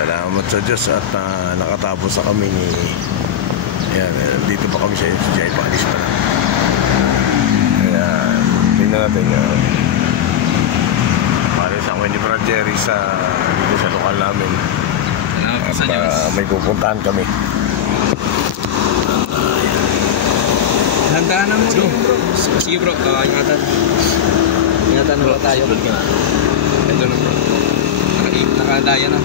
Salamat sa Diyos at nakatapos na kami ni ayan, dito pa kami sa Jai Palis pa. Ayan, tingnan natin palis ako ni Brad Jerry sa dito sa lokal namin. At may pupuntahan kami. Handaan naman bro. Sige bro, ingatan bro tayo. Ito na bro. Nakadaya na.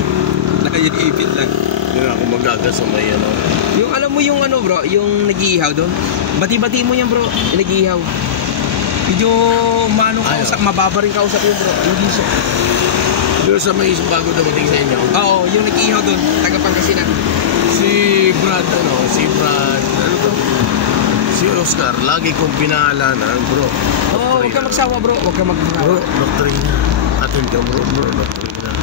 Nakayipit lang. Hindi ako magagas sa may ano. Yung alam mo yung ano bro, yung nag-iihaw doon. Bati-bati mo yan bro, yung nag-iihaw. Medyo kausap, mababa rin kausap yun bro. Hindi siya. Doon sa may bago dumating sa inyo. Oo, yung nag-iihaw doon, taga Pangasinan. Si Brad, ano to? Si Oscar, lagi kong pinaalanan bro. Oo, huwag ka magsawa bro, huwag ka magsawa. Bro, doktrina. Atin ka bro, doktrina.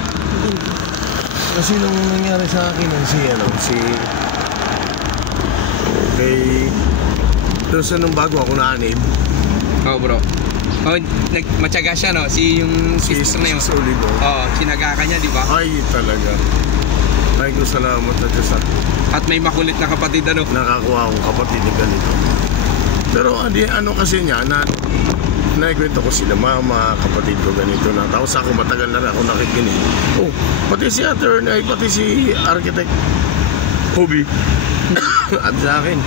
Kasi nung nangyari sa akin doon sa nung bago ako naanib. Oo bro. Oh, matyaga siya no, yung sister na yun. Si Olivo. Oo, sinaga ka niya, di ba? Ay, talaga. Ay, ko salamat na Diyos. At may makulit na kapatid ano? Nakakuha akong kapatid na ganito. Pero ano kasi niya, naikwento ko sila mama, kapatid ko ganito na. Tapos ako matagal na rin ako nakikinig. Oh, pati si attorney, pati si architect Hobby. At sa akin,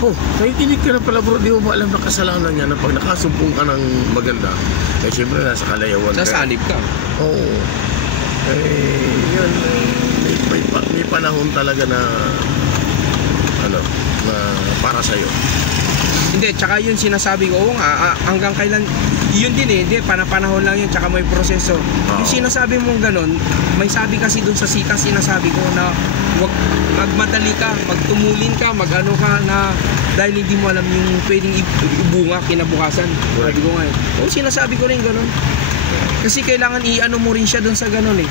oh, nakikinig ka na pala bro, di mo ba alam na kasalanan niya na pag nakasumpong ka ng maganda, eh syempre nasa kalayawan ka. Sasanib ka. Oo. Yun, may panahon talaga na na para sa'yo. Hindi, tsaka yun sinasabi ko, oo nga, hanggang kailan, yun din hindi, panahon lang yun, tsaka may proseso. Yung sinasabi mong ganun, may sabi kasi dun sa sita, sinasabi ko na wag magmadali ka, magtumulin ka, magano ka na dahil hindi mo alam yung pwedeng ibunga kinabukasan. Sabi ko nga oo, sinasabi ko rin ganun. Kasi kailangan i-ano mo rin siya dun sa ganun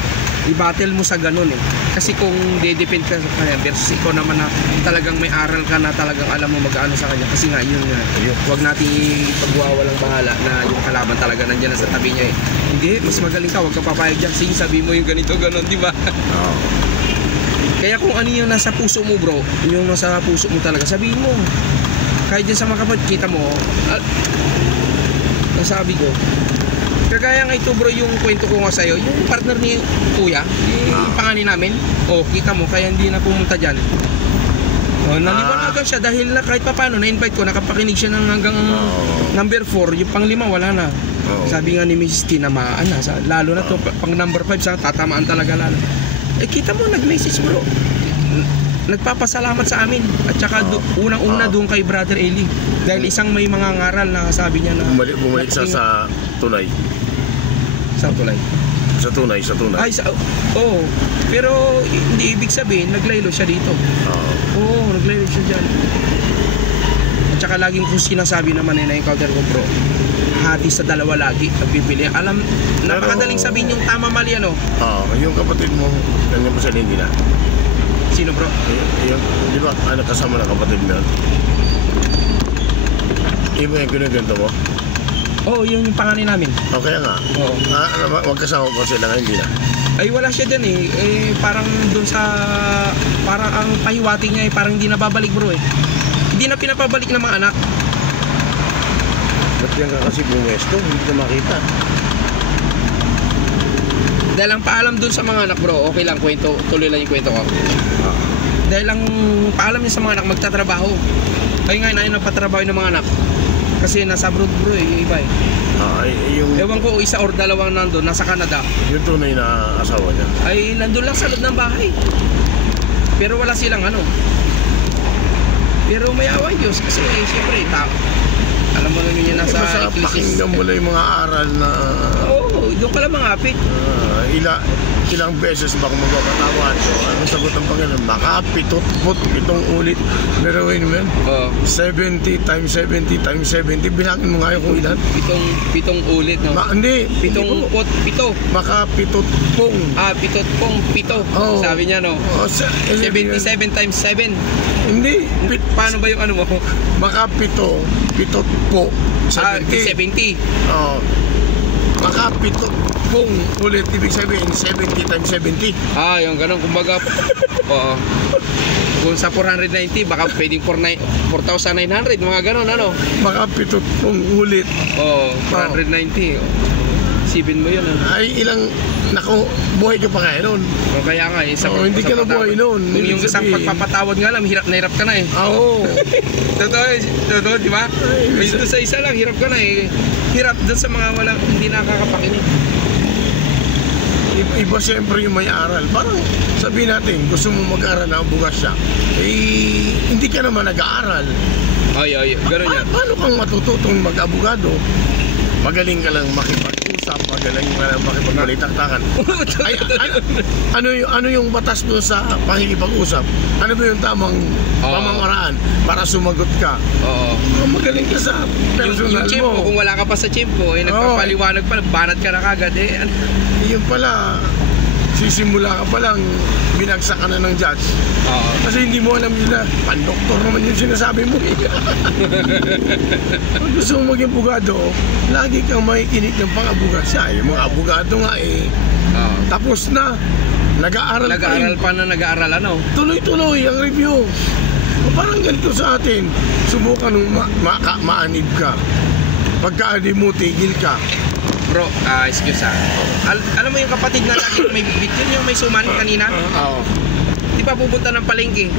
i-battle mo sa ganun kasi kung de-depend ka sa kanya versus ikaw naman na talagang may aral ka na talagang alam mo mag-ano sa kanya kasi nga yun nga huwag natin pagwawalang bahala na yung kalaban talaga nandiyan na sa tabi niya hindi, mas magaling ka, huwag ka papayag dyan sige sabi mo yung ganito, ganon, di ba? Kaya kung ano yung nasa puso mo bro, yung nasa puso mo talaga sabihin mo kahit dyan sa mga kapatid, kita mo nasabi ko kagaya nga ito bro yung kwento ko nga sa'yo yung partner ni kuya yung panganin namin kita mo kaya hindi na pumunta dyan naliwanagan siya dahil na kahit papano na-invite ko nakapakinig siya ng hanggang number 4 yung pang 5 wala na sabi nga ni Mrs. T na lalo na to pang number 5 sa tatamaan talaga lalo kita mo nag-message bro nagpapasalamat sa amin at saka unang-una doon kay Brother Eli dahil isang may mga ngaral na sabi niya na bumalik siya sa tunay. Sa tunay? Sa tunay. Ay, pero hindi ibig sabihin naglaylo siya dito. Naglaylo siya dyan. At saka laging kung sinasabi naman na-encounter ko bro hati sa dalawa lagi pagpipili. Alam, napakadaling sabihin yung tama mali yung kapatid mo ganyan mo sa hindi na. Sino bro? Di ba kasama na kapatid mo yun? Iba yung ginaganda mo? Yung panganin namin. Okay nga. Magkasama pa sila nga, hindi na? Ay wala siya dyan parang doon sa parang ang pahiwati niya parang hindi na babalik bro hindi na pinapabalik ng mga anak. Ba't yan ka kasi bumesto? Hindi na makita. Dahil ang paalam dun sa mga anak bro, okay lang kwento, tuloy lang yung kwento ko. Dahil ang paalam niya sa mga anak magtatrabaho. Kaya nga inayon ang patrabaho ng mga anak. Kasi nasa abroad bro yung iba ewan ko isa or dalawang nandun, nasa Canada. Yung tunay na asawa niya? Ay nandun lang sa loob ng bahay. Pero wala silang Pero may awa Diyos kasi siyempre alam mo naman yun nasa Ecclesiastes. Pakinggan mo lang yung mga aral na doon ka lang mangapit. Ilang beses ba kung magpapatawad ko? Anong sagot ng Panginoon? Pitong ulit. Pero wait man, 70 times 70 times 70. Bilangin mo nga yung kung ilan. Pitong ulit, no? Hindi. Pito. Makapitotpong. Pito. Sabi niya, no? 77 times 7. Hindi. Paano ba yung mo? Pitotpo. 70. 70. Baka 70 ulit, ibig sabihin 70 times 70. Yung ganun, kumbaga, oo. Kung sa 490, baka pwedeng 4,900, mga ganun, ano? Baka 70 ulit. Oo, 490. Isipin mo yun, ano? Ay, ilang, naku, buhay ka pa kaya nun. O kaya nga, Hindi ka na buhay nun. Kung yung isang pagpapatawad nga lang, hirap na hirap ka na eh. Oo. Totoo, di ba? May doon sa isa lang, hirap ka na eh. Hirap doon sa mga walang, hindi nakakapakinig. Iba siyempre yung may aral. Parang sabihin natin, gusto mo mag-aral na bugas siya. Eh, hindi ka naman nag-aaral. Ay, gano'n yan. Paano kang matututong mag-abogado? Magaling ka lang makipag-usap, magaling ka lang makipag-balitaktakan. Ano yung batas mo sa pakikipag-usap? Ano ba yung tamang pamamaraan para sumagot ka? Oo. Magaling ka sa personal yung chimpo, mo. kung wala ka pa sa chimpo, nagpapaliwanag pa, banat ka na kagad eh. Yun pala, sisimula ka palang binagsak ka na ng judge. Oo. Kasi hindi mo alam nila, pan-doktor naman yung sinasabi mo. Kung gusto mo maging abogado, lagi kang makikinig ng pang-abogado. Yung mga abogado nga tapos na, nag-aaral pa na nag-aaral, ano? Tuloy-tuloy ang review. Parang ganito sa atin, subukan nung maanib ka. Pagka-anib mo, tigil ka. Bro, excuse alam mo yung kapatid na lagi may bibit, yun yung may suman kanina? Oo. Di ba pupunta ng palengke?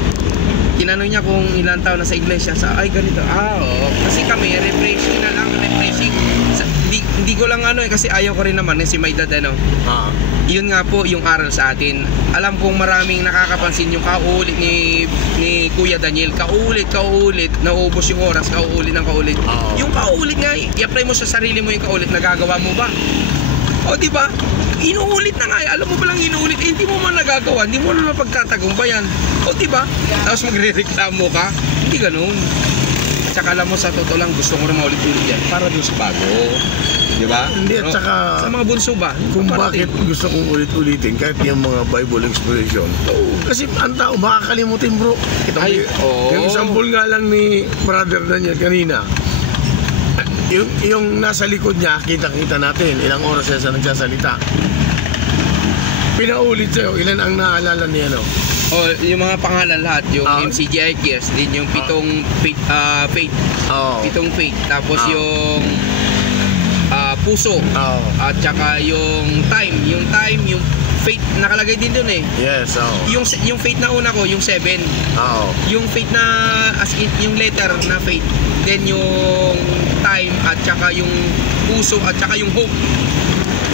Tinanong niya kung ilang taon na sa iglesia. Ay, ganito. Oo. Kasi kami, refreshing na lang, refreshing. Hindi ko lang kasi ayaw ko rin naman si may dad, ano. Yun nga po yung aral sa atin. Alam kong maraming nakakapansin yung kaulit ni Kuya Daniel. Kaulit, naubos yung oras, kaulit. Yung kaulit nga, i-apply mo sa sarili mo yung kaulit, nagagawa mo ba? O di ba? Inuulit na nga, alam mo ba lang inuulit, hindi mo man nagagawa, hindi mo na pagtatagumpayan. O di ba? Tapos magrereklamo ka, hindi ganoon. At saka alam mo, sa totoo lang, gusto ko rin maulit-ulit yan para doon sa bago. Di ba? Hindi, at saka sa mga bunso ba? Kung bakit gusto kong ulit-ulitin kahit yung mga Bible expression. Kasi ang tao makakalimutin, bro. Yung sample nga lang ni Brother Daniel kanina. Yung nasa likod niya, kita-kita natin ilang oras siya nagsasalita. Pinaulit sa'yo, ilan ang naalala niya, no? Yung mga pangalan lahat, yung MCGIQS, din yung pitong faith, pitong faith, tapos yung puso, at saka yung time, yung faith, nakalagay din dun eh. Yes, Yung faith na una ko, yung 7. Yung faith na, as in, yung letter na faith, then yung time, at saka yung puso, at saka yung hope.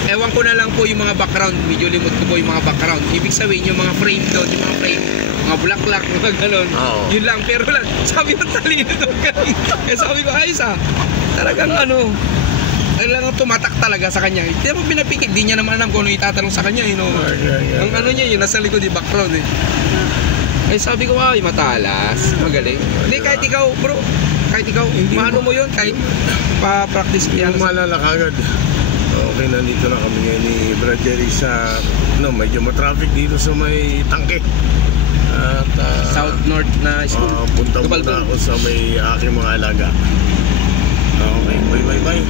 Ewan ko na lang po yung mga background, medyo limot ko po yung mga background. Ibig sabihin yung mga frame doon, yung mga frame, mga bulaklak, mga ganon. Yun lang, pero lang, sabi ko talino doon kanina. Sabi ko, ayos talagang kailangan tumatak talaga sa kanya. Hindi mo pinapikit, di niya naman alam kung ano itatanong sa kanya. Ang niya, yun, nasa likod yung background eh. Sabi ko, ay, matalas, magaling. Hindi, kahit ikaw, bro, maano mo yun, kahit pa-practice yan. Hindi mo malala kagad. Okay, nandito na kami ngayon ni Brad Jerry sa, medyo matraffic dito sa may tangke. At South-North na school. Punta muna ako sa may aking mga alaga. Okay, bye.